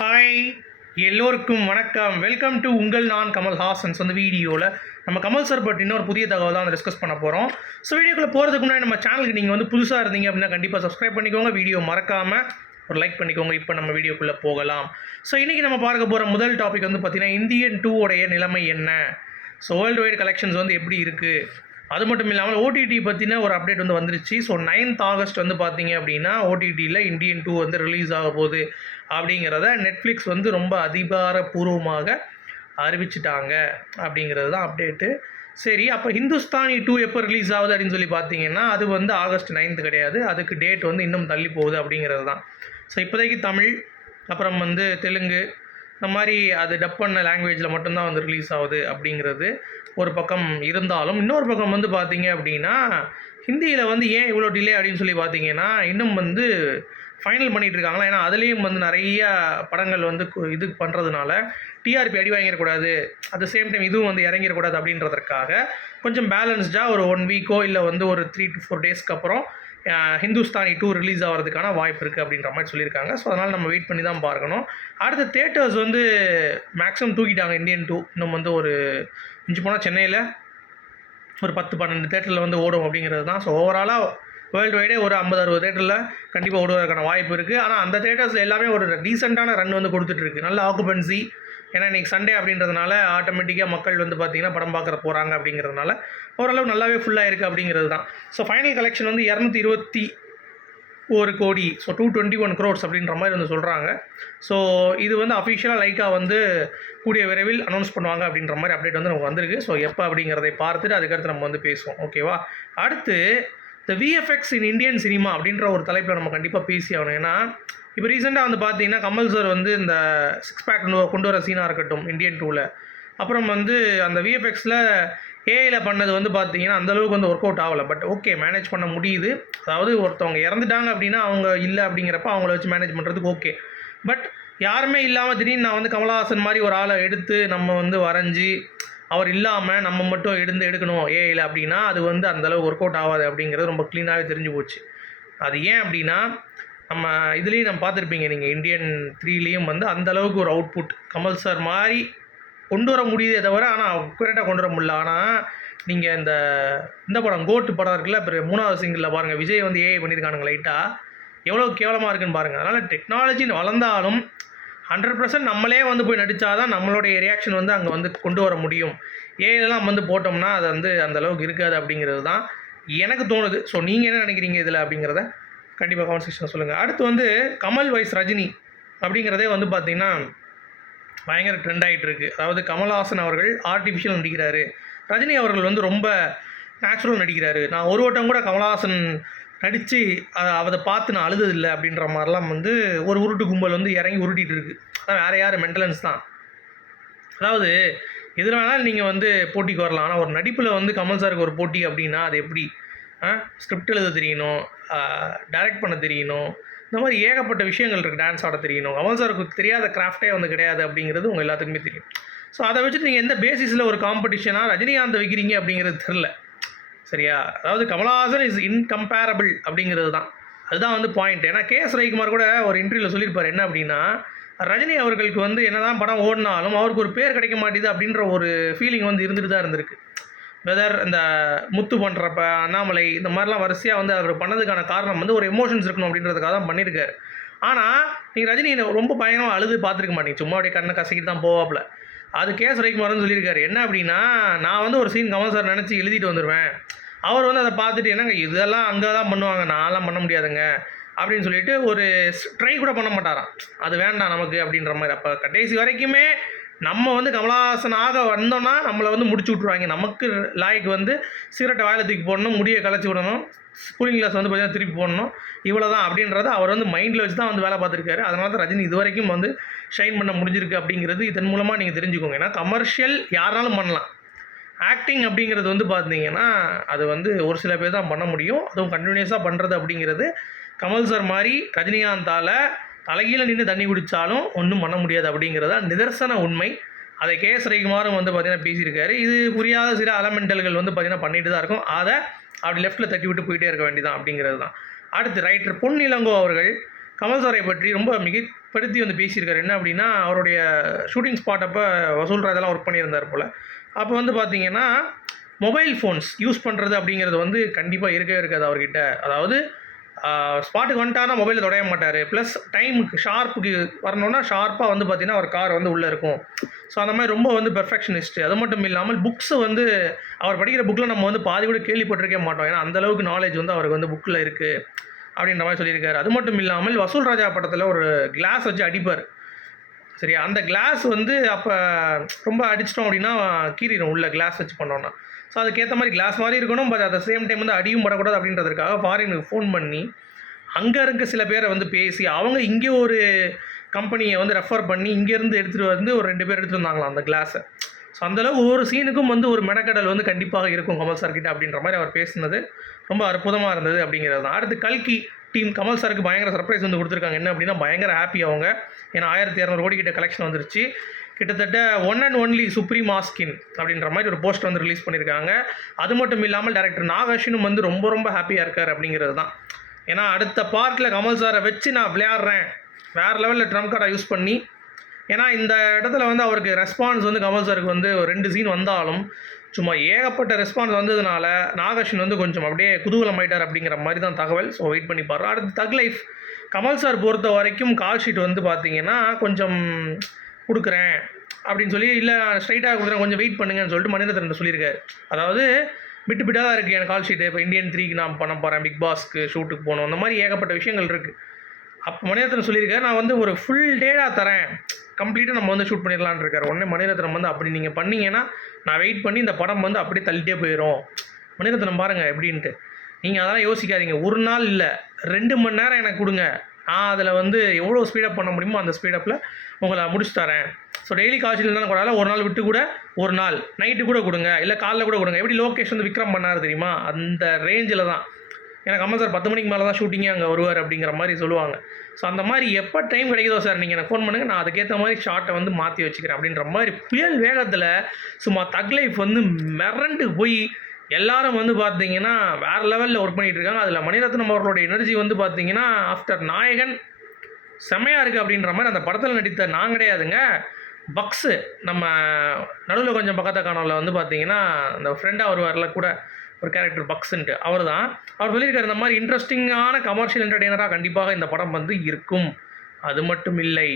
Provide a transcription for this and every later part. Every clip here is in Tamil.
ஹாய், எல்லோருக்கும் வணக்கம். வெல்கம் டு உங்கள் நான் கமல் ஹாசன்ஸ். அந்த வீடியோவில் நம்ம கமல் சார் பற்றி இன்னொரு புதிய தகவல் தான் டிஸ்கஸ் பண்ண போகிறோம். ஸோ வீடியோக்குள்ளே போகிறதுக்கு முன்னாடி நம்ம சேனலுக்கு நீங்கள் வந்து புதுசாக இருந்தீங்க அப்படின்னா கண்டிப்பாக சப்ஸ்கிரைப் பண்ணிக்கோங்க. வீடியோ மறக்காமல் ஒரு லைக் பண்ணிக்கோங்க. இப்போ நம்ம வீடியோக்குள்ளே போகலாம். ஸோ இன்றைக்கி நம்ம பார்க்க போகிற முதல் டாபிக் வந்து பார்த்திங்கன்னா இந்தியன் 2 உடைய நிலைமை என்ன, ஸோ வேர்ல்டு வைடு கலெக்ஷன்ஸ் வந்து எப்படி இருக்குது, அது மட்டும் இல்லாமல் ஓடிடி பற்றின ஒரு அப்டேட் வந்து வந்துருச்சு. ஸோ 9th ஆகஸ்ட் வந்து பார்த்தீங்க அப்படின்னா ஓடிடியில் இந்தியன் 2 வந்து ரிலீஸ் ஆக போகுது அப்படிங்கிறத நெட்ஃப்ளிக்ஸ் வந்து ரொம்ப அதிகாரப்பூர்வமாக அறிவிச்சிட்டாங்க அப்படிங்கிறது தான் அப்டேட்டு. சரி, அப்போ ஹிந்துஸ்தானி 2 எப்போ ரிலீஸ் ஆகுது அப்படின்னு சொல்லி பார்த்தீங்கன்னா அது வந்து ஆகஸ்ட் 9 கிடையாது, அதுக்கு டேட் வந்து இன்னும் தள்ளி போகுது அப்படிங்கிறது தான். ஸோ இப்போதைக்கு தமிழ், அப்புறம் வந்து தெலுங்கு, இந்த மாதிரி அது டப் பண்ண லாங்குவேஜில் மட்டும்தான் வந்து ரிலீஸ் ஆகுது அப்படிங்கிறது ஒரு பக்கம் இருந்தாலும், இன்னொரு பக்கம் வந்து பார்த்தீங்க அப்படின்னா ஹிந்தியில் வந்து ஏன் இவ்வளோ டிலே அப்படின்னு சொல்லி பார்த்தீங்கன்னா இன்னும் வந்து ஃபைனல் பண்ணிகிட்டு இருக்காங்களா. ஏன்னா அதுலேயும் வந்து நிறைய படங்கள் வந்து இது பண்ணுறதுனால டிஆர்பி அடி வாங்கிடக்கூடாது, அட் த சேம் டைம் இதுவும் வந்து இறங்கிடக்கூடாது அப்படின்றதுக்காக கொஞ்சம் பேலன்ஸ்டாக ஒரு 1 வீக்கோ இல்லை வந்து ஒரு 3 to 4 டேஸ்க்கு அப்புறம் ஹிந்துஸ்தானி 2 ரிலீஸ் ஆகிறதுக்கான வாய்ப்பு இருக்குது அப்படின்ற மாதிரி சொல்லியிருக்காங்க. ஸோ அதனால் நம்ம வெயிட் பண்ணி தான் பார்க்கணும். அடுத்த தேட்டர்ஸ் வந்து மேக்ஸிமம் தூக்கிட்டாங்க இந்தியன் 2. இன்னும் வந்து ஒரு மிஞ்சி போனால் சென்னையில் ஒரு 10-12 தேட்டரில் வந்து ஓடும் அப்படிங்கிறது தான். ஸோ ஓவராலாக வேர்ல்டு வைடே ஒரு 50-60 தேட்டரில் கண்டிப்பாக ஓடுவதற்கான வாய்ப்பு இருக்குது. ஆனால் அந்த தேட்டர்ஸில் எல்லாமே ஒரு டீசெண்டான ரன் வந்து கொடுத்துட்ருக்கு, நல்ல ஆக்குபென்சி. ஏன்னா இன்றைக்கி சண்டே அப்படின்றதுனால ஆட்டோமேட்டிக்காக மக்கள் வந்து பார்த்திங்கன்னா படம் பார்க்குற போகிறாங்க அப்படிங்கிறதுனால ஓரளவு நல்லாவே ஃபுல்லாக இருக்குது அப்படிங்கிறது தான். ஸோ ஃபைனல் கலெக்ஷன் வந்து 221 கோடி, ஸோ 221 crores அப்படின்ற மாதிரி வந்து சொல்கிறாங்க. ஸோ இது வந்து அஃபிஷியலாக லைக்காக வந்து கூடிய விரைவில் அனௌன்ஸ் பண்ணுவாங்க அப்படின்ற மாதிரி அப்டேட் வந்து நமக்கு வந்திருக்கு. ஸோ எப்போ அப்படிங்கிறதை பார்த்துட்டு அதுக்கடுத்து நம்ம வந்து பேசுவோம், ஓகேவா. அடுத்து இந்த விஎஃப்எக்ஸ் இன் இந்தியன் சினிமா அப்படின்ற ஒரு தலைப்பில் நம்ம கண்டிப்பாக பேசி ஆகணும். ஏன்னா இப்போ ரீசெண்டாக வந்து பார்த்தீங்கன்னா கமல் சார் வந்து இந்த 6 பேக் கொண்டு வர சீனாக இருக்கட்டும் இந்தியன் 2ல், அப்புறம் வந்து அந்த விஎஃப்எக்ஸில் ஏஐயில் பண்ணது வந்து பார்த்தீங்கன்னா அந்தளவுக்கு வந்து ஒர்க் அவுட் ஆகலை. பட் ஓகே, மேனேஜ் பண்ண முடியுது. அதாவது ஒருத்தவங்க இறந்துட்டாங்க அப்படின்னா அவங்க இல்லை அப்படிங்கிறப்ப அவங்கள வச்சு மேனேஜ் பண்ணுறதுக்கு ஓகே. பட் யாருமே இல்லாமல் திடீர்னு நான் வந்து கமலஹாசன் மாதிரி ஒரு ஆளை எடுத்து நம்ம வந்து வரைஞ்சி அவர் இல்லாமல் நம்ம மட்டும் எடுக்கணும் ஏஐயில் அப்படின்னா அது வந்து அந்தளவு ஒர்க் அவுட் ஆகாது அப்படிங்கிறது ரொம்ப க்ளீனாகவே தெரிஞ்சு போச்சு. அது ஏன் அப்படின்னா நம்ம இதுலேயும் நம்ம பார்த்துருப்பீங்க, நீங்கள் இந்தியன் 3லேயும் வந்து அந்தளவுக்கு ஒரு அவுட்புட் கமல் சார் மாதிரி கொண்டு வர முடியுதே தவிர ஆனால் அக்குரேட்டாக கொண்டு வர முடியல. ஆனால் நீங்கள் இந்த படம் கோட்டு படம் இருக்குல்ல, இப்போ 3வது சிங்கிளில் பாருங்கள், விஜய் வந்து ஏஐ பண்ணியிருக்கானுங்க லைட்டாக, எவ்வளோ கேவலமாக இருக்குன்னு பாருங்கள். அதனால் டெக்னாலஜி வளர்ந்தாலும் 100% நம்மளே வந்து போய் நடித்தா தான் நம்மளுடைய ரியாக்ஷன் வந்து அங்கே வந்து கொண்டு வர முடியும். ஏஐலாம் வந்து போட்டோம்னா அது வந்து அந்தளவுக்கு இருக்காது அப்படிங்கிறது தான் எனக்கு தோணுது. ஸோ நீங்கள் என்ன நினைக்கிறீங்க இதில் அப்படிங்கிறத கண்டிப்பாக கமெண்ட் செக்ஷனில் சொல்லுங்கள். அடுத்து வந்து கமல் வைஸ் ரஜினி அப்படிங்கிறதே வந்து பார்த்திங்கன்னா பயங்கர ட்ரெண்ட் ஆகிட்டு இருக்குது. அதாவது கமல்ஹாசன் அவர்கள் ஆர்டிஃபிஷியல் நடிக்கிறாரு, ரஜினி அவர்கள் வந்து ரொம்ப நேச்சுரல் நடிக்கிறாரு. நான் ஒரு வட்டம் கூட கமல்ஹாசன் நடித்து அதை பார்த்து நான் அழுததில்லை அப்படின்ற மாதிரிலாம் வந்து ஒரு உருட்டு கும்பல் வந்து இறங்கி உருட்டிகிட்டு இருக்குது. அதான் வேறு யார் மென்டலன்ஸ் தான். அதாவது எதில் வேணாலும் நீங்கள் வந்து போட்டிக்கு வரலாம், ஆனால் ஒரு நடிப்பில் வந்து கமல் சாருக்கு ஒரு போட்டி அப்படின்னா அது எப்படி? ஸ்கிரிப்ட் எழுத தெரியணும், டைரக்ட் பண்ண தெரியணும், இந்த மாதிரி ஏகப்பட்ட விஷயங்கள் இருக்குது. டான்ஸ் ஆட தெரியணும். கமல் சாருக்கு தெரியாத கிராஃப்டே வந்து கிடையாது அப்படிங்கிறது உங்கள் எல்லாத்துக்குமே தெரியும். ஸோ அதை வச்சுட்டு நீங்கள் எந்த பேசிஸில் ஒரு காம்படிஷனாக ரஜினிகாந்த் வைக்கிறீங்க அப்படிங்கிறது தெரில, சரியா. அதாவது கமல்ஹாசன் இஸ் இன்கம்பேரபிள் அப்படிங்கிறது தான், அதுதான் வந்து பாயிண்ட். ஏன்னா கேஎஸ் ரவிக்குமார் கூட ஒரு இன்டர்வியூவில் சொல்லியிருப்பார் என்ன அப்படின்னா, ரஜினி அவர்களுக்கு வந்து என்ன தான் படம் ஓடினாலும் அவருக்கு ஒரு பேர் கிடைக்க மாட்டேது அப்படின்ற ஒரு ஃபீலிங் வந்து இருந்துட்டு தான் இருந்திருக்கு. வெதர் இந்த முத்து பண்ணுறப்ப அண்ணாமலை இந்த மாதிரிலாம் வரிசையாக வந்து அவர் பண்ணதுக்கான காரணம் வந்து ஒரு எமோஷன்ஸ் இருக்கணும் அப்படின்றதுக்காக தான் பண்ணியிருக்காரு. ஆனால் நீங்கள் ரஜினி ரொம்ப பயங்கரமாக அழுது பார்த்துருக்க மாட்டீங்க, சும்மா அப்படியே கண்ணை கசக்கிட்டு தான் போவாப்பில். அது கேஎஸ் ரவிக்குமார்னு சொல்லியிருக்காரு. என்ன அப்படின்னா, நான் வந்து ஒரு சீன் கமல் சார் நினச்சி எழுதிட்டு வந்துடுவேன், அவர் வந்து அதை பார்த்துட்டு என்னங்க இதெல்லாம் அங்கே தான் பண்ணுவாங்க, நான்லாம் பண்ண முடியாதுங்க அப்படின்னு சொல்லிட்டு ஒரு ட்ரை கூட பண்ண மாட்டாராம். அது வேண்டாம் நமக்கு அப்படின்ற மாதிரி. அப்போ கடைசி வரைக்குமே நம்ம வந்து கமலஹாசனாக வந்தோம்னா நம்மளை வந்து முடிச்சு விட்ருவாங்க. நமக்கு லாய்க்கு வந்து சிகரெட்டை வாயில் தூக்கி போடணும், முடியை கலைச்சி விடணும், கூலிங் கிளாஸ் வந்து பார்த்தீங்கன்னா திருப்பி போடணும், இவ்வளோ தான் அப்படின்றத அவர் வந்து மைண்டில் வச்சு தான் வந்து வேலை பார்த்துருக்காரு. அதனால தான் ரஜினி இது வரைக்கும் வந்து ஷைன் பண்ண முடிஞ்சிருக்கு அப்படிங்கிறது இதன் மூலமாக நீங்கள் தெரிஞ்சுக்கோங்க. ஏன்னா கமர்ஷியல் யாராலும் பண்ணலாம், ஆக்டிங் அப்படிங்கிறது வந்து பார்த்தீங்கன்னா அது வந்து ஒரு சில பேர் தான் பண்ண முடியும். அதுவும் கண்டினியூஸாக பண்ணுறது அப்படிங்கிறது கமல் சார் மாதிரி ரஜினிகாந்தால் தலைகீழ நின்று தண்ணி குடித்தாலும் ஒன்றும் பண்ண முடியாது அப்படிங்கிறதா நிதர்சன உண்மை. அதை கேஎஸ் ரவிக்குமாரும் வந்து பார்த்திங்கன்னா பேசியிருக்காரு. இது புரியாத சில அலமெண்டல்கள் வந்து பார்த்திங்கன்னா பண்ணிட்டு தான் இருக்கும், அதை அப்படி லெஃப்ட்டில் தட்டி விட்டு போயிட்டே இருக்க வேண்டியதான் அப்படிங்கிறது தான். அடுத்து ரைட்டர் பொன் இளங்கோ அவர்கள் கமல் சாரை பற்றி ரொம்ப மிகைப்படுத்தி வந்து பேசியிருக்காரு. என்ன அப்படின்னா, அவருடைய ஷூட்டிங் ஸ்பாட் அப்போ வசூல் ராஜெல்லாம் ஒர்க் பண்ணியிருந்தார் போல். அப்போ வந்து பார்த்தீங்கன்னா, மொபைல் ஃபோன்ஸ் யூஸ் பண்ணுறது அப்படிங்கிறது வந்து கண்டிப்பாக இருக்கவே இருக்காது அவர்கிட்ட. அதாவது ஸ்பாட்டுக்கு வந்துட்டானா மொபைலை தொடைய மாட்டார். ப்ளஸ் டைமுக்கு ஷார்ப்புக்கு வரணுன்னா ஷார்ப்பாக வந்து பார்த்தீங்கன்னா ஒரு கார் வந்து உள்ளே இருக்கும். ஸோ அந்த மாதிரி ரொம்ப வந்து பெர்ஃபெக்ஷனிஸ்ட்டு. அது மட்டும் இல்லாமல் புக்ஸு வந்து அவர் படிக்கிற புக்கில் நம்ம வந்து பாதி கூட கேள்விப்பட்டிருக்கே மாட்டோம். ஏன்னா அந்தளவுக்கு நாலேஜ் வந்து அவருக்கு வந்து புக்கில் இருக்குது அப்படின்ற மாதிரி சொல்லியிருக்காரு. அது மட்டும் இல்லாமல் வசூல் ராஜா படத்தில் ஒரு கிளாஸ் வச்சு அடிப்பார். சரி, அந்த கிளாஸ் வந்து அப்போ ரொம்ப அடிச்சிட்டோம் அப்படின்னா கீறிடும் உள்ள கிளாஸ் வச்சு பண்ணோன்னா. ஸோ அதுக்கேற்ற மாதிரி கிளாஸ் மாதிரி இருக்கணும். But at the same time வந்து அடியும் படக்கூடாது அப்படின்றதுக்காக ஃபாரினுக்கு ஃபோன் பண்ணி அங்கே இருக்க சில பேரை வந்து பேசி அவங்க இங்கே ஒரு கம்பெனியை வந்து ரெஃபர் பண்ணி இங்கேருந்து எடுத்துகிட்டு வந்து ஒரு 2 பேர் எடுத்துகிட்டு வந்தாங்களாம் அந்த கிளாஸை. ஸோ அந்தளவு ஒவ்வொரு சீனுக்கும் வந்து ஒரு மெனக்கடல் வந்து கண்டிப்பாக இருக்கும் கமல் சார் கிட்ட அப்படின்ற மாதிரி அவர் பேசுனது ரொம்ப அற்புதமாக இருந்தது அப்படிங்கிறது தான். அடுத்து கல்கி டீம் கமல் சாருக்கு பயங்கர சர்ப்ரைஸ் வந்து கொடுத்துருக்காங்க. என்ன அப்படின்னா பயங்கர ஹாப்பி அவங்க. ஏன்னா 1200 கோடி கிட்ட கலெக்ஷன் வந்துருச்சு. கிட்டத்தட்ட ஒன் அண்ட் ஒன்லி சுப்ரீம் ஆஸ்கின் அப்படின்ற மாதிரி ஒரு போஸ்டர் வந்து ரிலீஸ் பண்ணியிருக்காங்க. அது மட்டும் இல்லாமல் டைரக்டர் நாகாஷினும் வந்து ரொம்ப ரொம்ப ஹாப்பியாக இருக்கார் அப்படிங்கிறது தான். ஏன்னா அடுத்த பார்ட்டில் கமல் சாரை வச்சு நான் விளையாடுறேன் வேறு லெவலில் ட்ரம் கார்டை யூஸ் பண்ணி. ஏன்னா இந்த இடத்துல வந்து அவருக்கு ரெஸ்பான்ஸ் வந்து கமல் சாருக்கு வந்து ஒரு 2 சீன் வந்தாலும் சும்மா ஏகப்பட்ட ரெஸ்பான்ஸ் வந்ததுனால நாகாஷின் வந்து கொஞ்சம் அப்படியே குதூகலம் ஆயிட்டார் அப்படிங்கிற மாதிரி தான் தகவல். ஸோ வெயிட் பண்ணி பாருங்கள். அடுத்து தக் லைஃப் கமல் சார் பொறுத்த வரைக்கும் கால் ஷீட் வந்து பார்த்தீங்கன்னா கொஞ்சம் கொடுக்குறேன் அப்படின்னு சொல்லி, இல்லை ஸ்ட்ரைட்டாக கொடுக்குறேன் கொஞ்சம் வெயிட் பண்ணுங்கன்னு சொல்லிட்டு மணிரத்னம் சொல்லியிருக்காரு. அதாவது விட்டு விட்டாக தான் இருக்குது எனக்கு கால் ஷீட்டு. இப்போ இந்தியன் 3க்கு நான் பண்ண போகிறேன், பிக் பாஸ்க்கு ஷூட்டுக்கு போகணும், அந்த மாதிரி ஏகப்பட்ட விஷயங்கள் இருக்குது. அப்போ மணிரத்னம் சொல்லியிருக்காரு நான் வந்து ஒரு ஃபுல் டேடாக தரேன், கம்ப்ளீட்டாக நம்ம வந்து ஷூட் பண்ணிடலான்னு இருக்காரு. உடனே மணிரத்னம் வந்து அப்படி நீங்கள் பண்ணிங்கன்னா நான் வெயிட் பண்ணி இந்த படம் வந்து அப்படியே தள்ளிட்டே போயிடும். மணிரத்னம் பாருங்கள் எப்படின்ட்டு. நீங்கள் அதெல்லாம் யோசிக்காதீங்க. ஒரு நாள் இல்லை 2 மணி நேரம் எனக்கு கொடுங்க, நான் அதில் வந்து எவ்வளோ ஸ்பீடப் பண்ண முடியுமோ அந்த ஸ்பீடப்பில் உங்களை முடிச்சு தரேன். ஸோ டெய்லி காய்ச்சல் இருந்தாலும் கூட ஒரு நாள் விட்டு கூட ஒரு நாள் நைட்டு கூட கொடுங்க, இல்லை காலைல கூட கொடுங்க. எப்படி லோகேஷ் வந்து விக்ரம் பண்ணார் தெரியுமா, அந்த ரேஞ்சில் தான். எனக்கு அம்மா சார் 10 மணிக்கு மேலே தான் ஷூட்டிங்கே அங்கே வருவார் அப்படிங்கிற மாதிரி சொல்லுவாங்க. ஸோ அந்த மாதிரி எப்போ டைம் கிடைக்குதோ சார் நீங்கள் எனக்கு ஃபோன் பண்ணுங்கள், நான் அதுக்கேற்ற மாதிரி ஷார்ட்டை வந்து மாற்றி வச்சுக்கிறேன் அப்படின்ற மாதிரி புயல் வேகத்தில் சும்மா தக் லைஃப் வந்து மிரண்டு போய் எல்லாரும் வந்து பார்த்தீங்கன்னா வேறு லெவலில் ஒர்க் பண்ணிகிட்டு இருக்காங்க. அதில் மணிரத்னம் அவர்களுடைய எனர்ஜி வந்து பார்த்தீங்கன்னா ஆஃப்டர் நாயகன் செம்மையாக இருக்குது அப்படின்ற மாதிரி. அந்த படத்தில் நடித்த நான் கிடையாதுங்க, பக்ஸு நம்ம நடுவில் கொஞ்சம் பக்கத்தை காணொலில் வந்து பார்த்தீங்கன்னா அந்த ஃப்ரெண்டாக வருவார்ல கூட ஒரு கேரக்டர் பக்ஸுன்ட்டு, அவர் தான். அவர் சொல்லியிருக்காரு இந்த மாதிரி இன்ட்ரெஸ்டிங்கான கமர்ஷியல் என்டர்டெய்னராக கண்டிப்பாக இந்த படம் வந்து இருக்கும். அது மட்டும் இல்லை,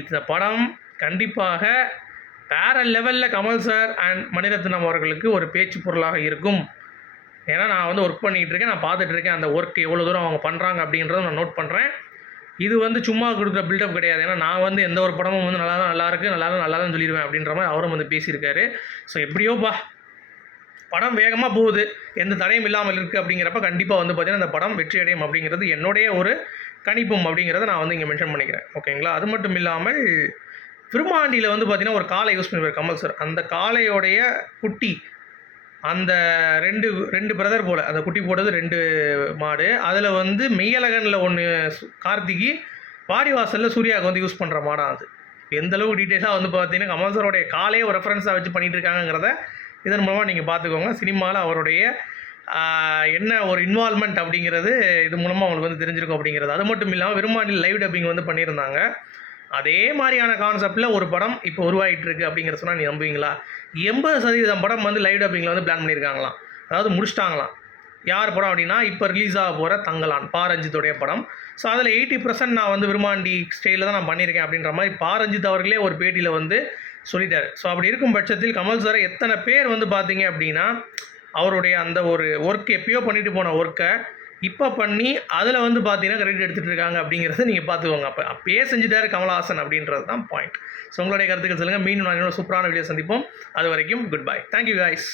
இந்த படம் கண்டிப்பாக வேறு லெவலில் கமல் சார் அண்ட் மணிரத்னம் அவர்களுக்கு ஒரு பேச்சு பொருளாக இருக்கும். ஏன்னா நான் வந்து ஒர்க் பண்ணிகிட்டு இருக்கேன், நான் பார்த்துட்டு இருக்கேன் அந்த ஒர்க் எவ்வளோ தூரம் அவங்க பண்ணுறாங்க அப்படின்றத நான் நோட் பண்ணுறேன். இது வந்து சும்மா கொடுக்குற பில்டப் கிடையாது. ஏன்னா நான் வந்து எந்த ஒரு படமும் வந்து நல்லா தான் சொல்லிடுவேன் அப்படின்ற மாதிரி அவரும் வந்து பேசியிருக்காரு. ஸோ எப்படியோப்பா படம் வேகமாக போகுது, எந்த தடையும் இல்லாமல் இருக்குது அப்படிங்கிறப்ப கண்டிப்பாக வந்து பார்த்திங்கன்னா இந்த படம் வெற்றி அடையும் அப்படிங்கிறது என்னுடைய ஒரு கணிப்பும் அப்படிங்கிறத நான் வந்து இங்கே மென்ஷன் பண்ணிக்கிறேன். ஓகேங்களா. அது மட்டும் இல்லாமல் விருமாண்டியில் வந்து பார்த்திங்கன்னா ஒரு காளை யூஸ் பண்ணிப்பார் கமல் சார். அந்த காளையோடைய குட்டி அந்த ரெண்டு பிரதர் போல் அந்த குட்டி போட்டது 2 மாடு. அதில் வந்து மெய்யழகனில் 1 கார்த்திகி, வாடிவாசலில் சூர்யாவுக்கு வந்து யூஸ் பண்ணுற மாடாக அது. எந்தளவுக்கு டீட்டெயிலாக வந்து பார்த்தீங்கன்னா கமல் சாரோடைய காலையே ஒரு ரெஃபரன்ஸாக வச்சு பண்ணிகிட்டு இருக்காங்கிறத இதன் மூலமாக நீங்கள் பார்த்துக்கோங்க. சினிமாவில் அவருடைய என்ன ஒரு இன்வால்மெண்ட் அப்படிங்கிறது இது மூலமாக அவங்களுக்கு வந்து தெரிஞ்சிருக்கும் அப்படிங்கிறது. அது மட்டும் இல்லாமல் விரும்பாண்டில் லைவ் டப்பிங் வந்து பண்ணியிருந்தாங்க. அதே மாதிரியான கான்செப்டில் ஒரு படம் இப்போ உருவாகிட்டு இருக்குது அப்படிங்கிற சொன்னால் நீ நம்புவீங்களா? 80% படம் வந்து லைவ் டப்பிங்கில் வந்து பிளான் பண்ணியிருக்காங்களாம், அதாவது முடிச்சிட்டாங்களாம். யார் படம் அப்படின்னா இப்போ ரிலீஸ் ஆக போகிற தங்கலான் பாரஞ்சித்துடைய படம். ஸோ அதில் 80% நான் வந்து விரும்பாண்டி ஸ்டைலில் தான் நான் பண்ணியிருக்கேன் அப்படின்ற மாதிரி பாரஞ்சித் அவர்களே ஒரு பேட்டியில் வந்து சொல்லிட்டார். ஸோ அப்படி இருக்கும் பட்சத்தில் கமல் சாரை எத்தனை பேர் வந்து பார்த்தீங்க அப்படின்னா அவருடைய அந்த ஒரு ஒர்க் எப்பயோ பண்ணிட்டு போன ஒர்க்கை இப்போ பண்ணி அதில் வந்து பார்த்தீங்கன்னா கிரெடிட் எடுத்துகிட்டு இருக்காங்க அப்படிங்கிறத நீங்கள் பார்த்துக்கோங்க. அப்பயே செஞ்சுட்டாரு கமல்ஹாசன் அப்படின்றது தான் பாயிண்ட். ஸோ உங்களுடைய கருத்துக்கள் சொல்லுங்கள். மீண்டும் நான் இன்னொரு சூப்பரான வீடியோ சந்திப்போம். அது வரைக்கும் குட் பை. Thank you guys.